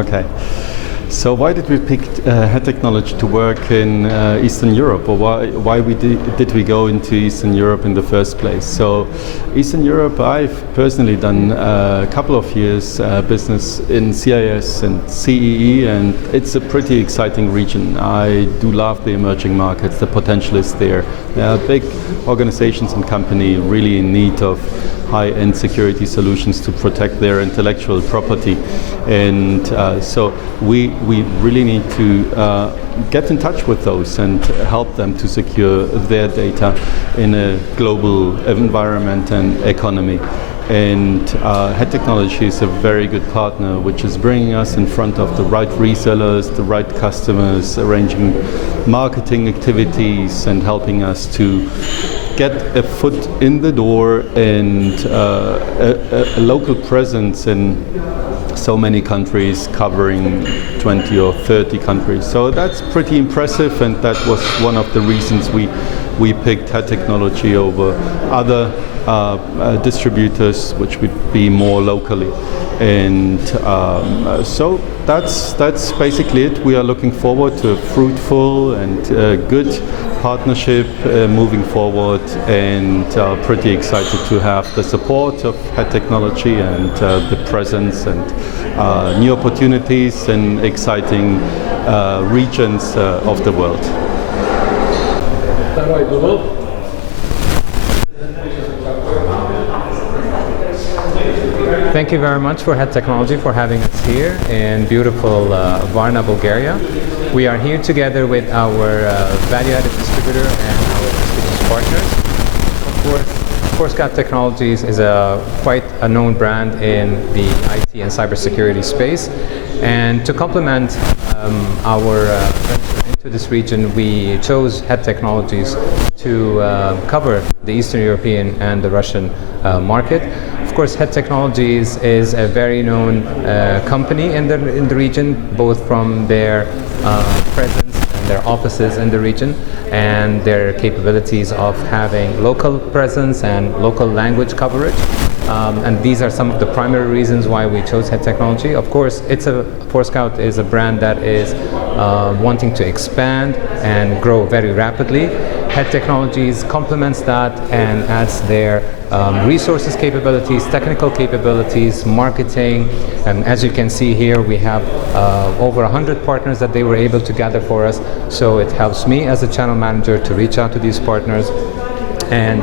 Okay. So why did we pick Head Technology to work in Eastern Europe, or why did we go into Eastern Europe in the first place? So Eastern Europe, I've personally done a couple of years business in CIS and CEE, and it's a pretty exciting region. I do love the emerging markets. The potential is there. There are big organizations and companies really in need of high-end security solutions to protect their intellectual property, and so we really need to get in touch with those and help them to secure their data in a global environment and economy. And Head Technology is a very good partner, which is bringing us in front of the right resellers, the right customers, arranging marketing activities and helping us to get a foot in the door and a local presence in so many countries, covering 20 or 30 countries. So that's pretty impressive, and that was one of the reasons we picked Head Technology over other distributors, which would be more locally. And so that's basically it. We are looking forward to a fruitful and good partnership moving forward, and pretty excited to have the support of Head Technology and the presence and new opportunities in exciting regions of the world. Thank you very much for Head Technology for having us here in beautiful Varna, Bulgaria. We are here together with our value-added distributor and our distribution partners. Of course, Head Technologies is quite a known brand in the IT and cybersecurity space. And to complement our venture into this region, we chose Head Technologies to cover the Eastern European and the Russian market. Of course, Head Technologies is a very known company in the region, both from their presence and their offices in the region, and their capabilities of having local presence and local language coverage. And these are some of the primary reasons why we chose Head Technology. Of course, Forescout is a brand that is wanting to expand and grow very rapidly. Head Technologies complements that and adds their resources capabilities, technical capabilities, marketing, and as you can see here, we have over 100 partners that they were able to gather for us. So it helps me as a channel manager to reach out to these partners and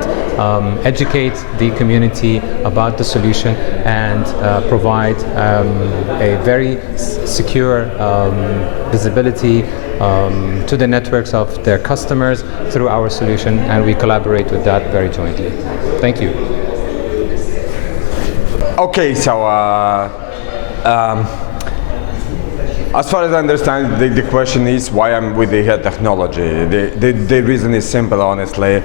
educate the community about the solution and provide a very secure visibility to the networks of their customers through our solution, and we collaborate with that very jointly. Thank you. Okay, so as far as I understand, the question is why I'm with the Head Technology. The reason is simple, honestly.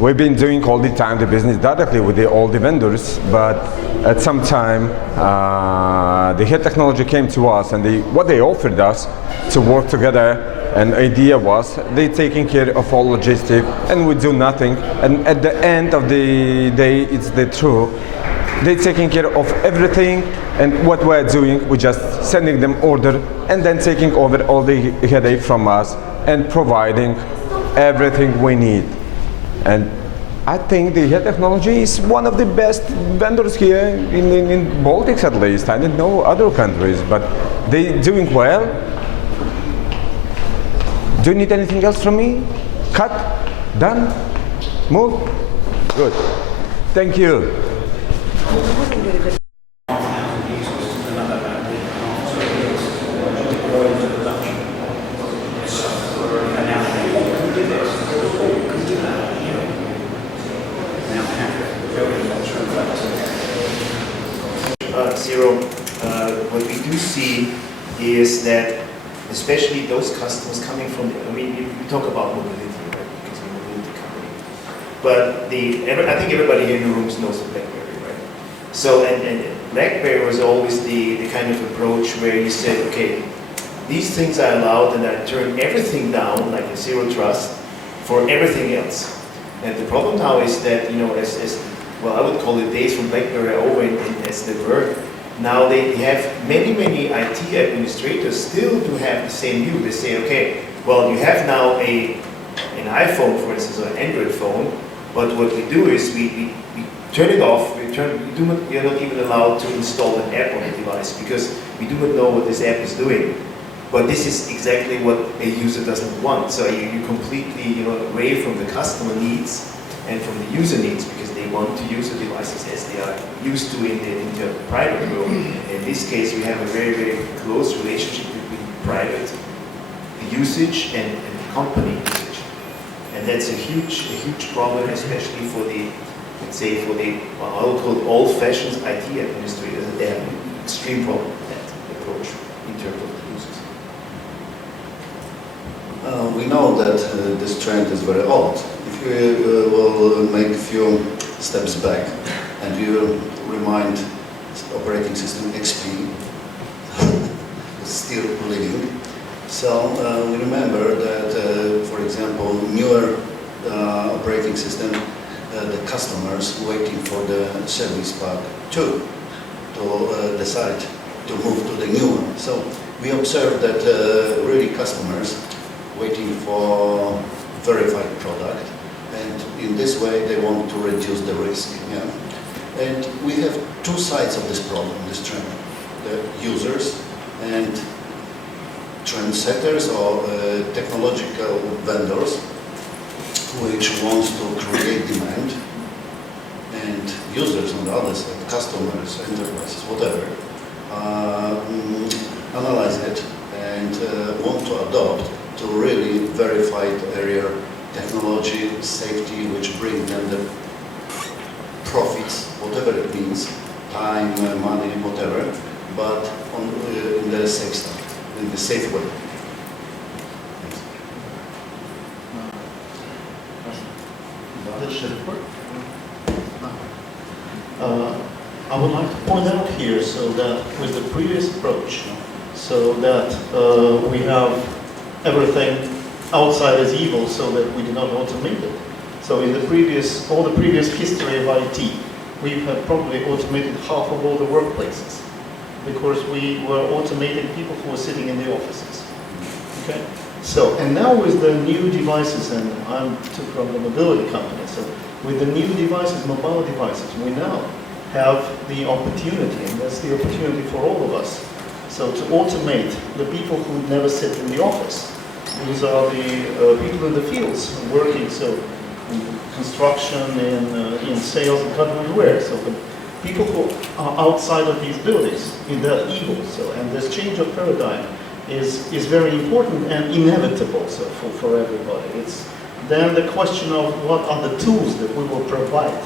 We've been doing all the time the business directly with all the vendors, but at some time the Head Technology came to us, and what they offered us to work together, and idea was they taking care of all logistics and we do nothing, and at the end of the day it's the truth. They're taking care of everything, and what we're doing, we're just sending them order and then taking over all the headache from us and providing everything we need. And I think the Head Technology is one of the best vendors here in Baltics, at least. I didn't know other countries, but they're doing well. Do you need anything else from me? Cut? Done? Move? Good. Thank you. Zero, what we do see is that especially those customers coming from, we talk about mobility, right? Because we're a mobility company. But I think everybody here in the room knows the BlackBerry, right? So, and BlackBerry was always the kind of approach where you said, okay, these things are allowed, and I turn everything down, like a zero trust, for everything else. And the problem now is that, as well, I would call it days from BlackBerry over as they were. now they have many IT administrators still do have the same view. They say, okay, well, you have now an iPhone, for instance, or an Android phone, but what we do is we turn it off. You're not even allowed to install an app on the device because we do not know what this app is doing. But this is exactly what a user doesn't want. So you completely away from the customer needs and from the user needs because they want to use the devices as they are used to in the private world. In this case, we have a very close relationship between private usage and company usage. And that's a huge problem, especially for the, let's say, for the, what I would call old-fashioned IT administrators. They have an extreme problem with that approach in terms of the users. We know that this trend is very old. If you will make a few steps back and you remind operating system XP, it's still living. So we remember that, for example, newer operating system, the customers waiting for the service pack 2 to decide to move to the new one. So we observe that really customers waiting for verified product, and in this way they want to reduce the risk. Yeah? And we have two sides of this problem, this trend: the users and trendsetters or technological vendors which wants to create demand, and users on the other side, customers, enterprises, whatever, analyze it and want to adopt to really verified area technology, safety, which bring them the profits, whatever it means, time, money, whatever, but in the safe side, in the safe way. I would like to point out here, so that with the previous approach, so that we have everything outside as evil, so that we do not automate it. So in the previous, all the previous history of IT, we have probably automated half of all the workplaces, because we were automating people who were sitting in the offices. Okay. So, and now with the new devices, and I'm from the mobility company, so with the new devices, mobile devices, we now have the opportunity, and that's the opportunity for all of us, so to automate the people who never sit in the office. These are the people in the fields working, so in construction, in sales, and God knows where. So the people who are outside of these buildings, they're evil. So, and this change of paradigm is very important and inevitable, so for everybody. It's then the question of what are the tools that we will provide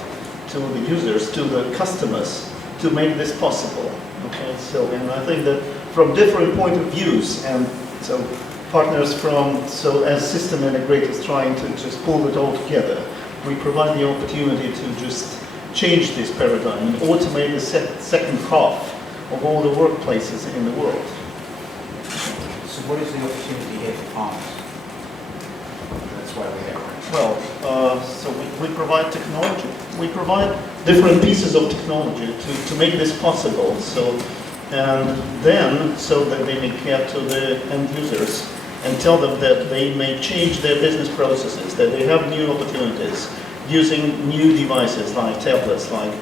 to the users, to the customers, to make this possible. Okay, so, and I think that from different point of views, and so partners from, so as system integrators trying to just pull it all together, we provide the opportunity to just change this paradigm and automate the second half of all the workplaces in the world. So what is the opportunity here for farmers? That's why we're here. Well, so we provide technology. We provide different pieces of technology to make this possible. So, and then, so that they may get to the end users and tell them that they may change their business processes, that they have new opportunities using new devices like tablets, like,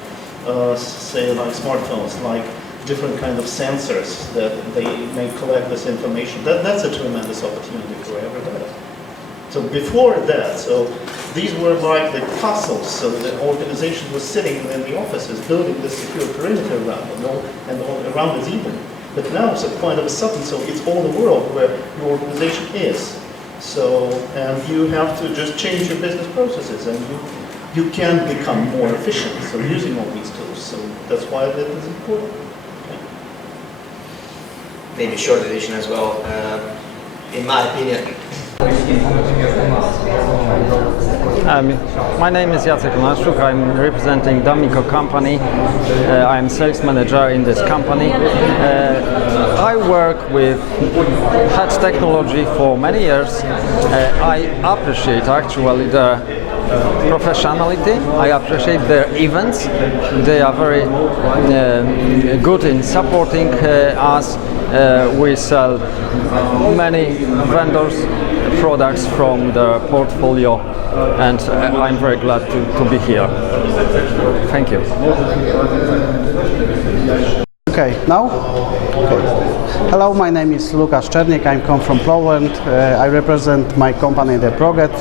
say, like smartphones, like different kind of sensors that they may collect this information. That's a tremendous opportunity for everybody. So before that, so these were like the castles, so the organization was sitting in the offices building this secure perimeter around them, and all around is even. But now, so quite of a sudden, so it's all the world where your organization is. So, and you have to just change your business processes, and you can become more efficient, so using all these tools. So that's why that is important. Okay. Maybe a short addition as well. In my opinion, my name is Jacek Maszczuk. I'm representing D'Amico company. I'm sales manager in this company. I work with head technology for many years. I appreciate actually the professionality. I appreciate their events. They are very good in supporting us. We sell many vendors products from the portfolio, and I'm very glad to be here. Thank you. Okay, now? Okay. Hello, my name is Łukasz Czernik. I come from Poland. I represent my company, the Proget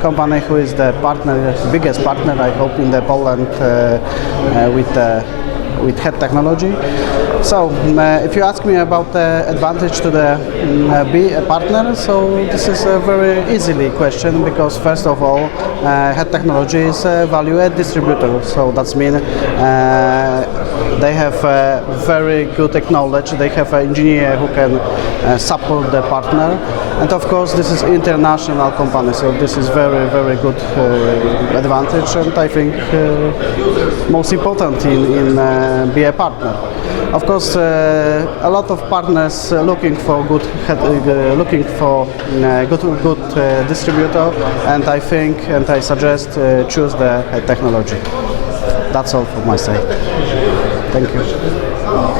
company, who is the partner, biggest partner, I hope, in the Poland with head technology. So, if you ask me about the advantage to be a partner, so this is a very easily question, because first of all, head technology is a value-add distributor. So that means they have very good knowledge. They have an engineer who can support the partner, and of course, this is international company. So this is very, very good advantage, and I think most important in be a partner. Of course, a lot of partners looking for good distributor, and I think and I suggest choose the technology. That's all from my side. Thank you.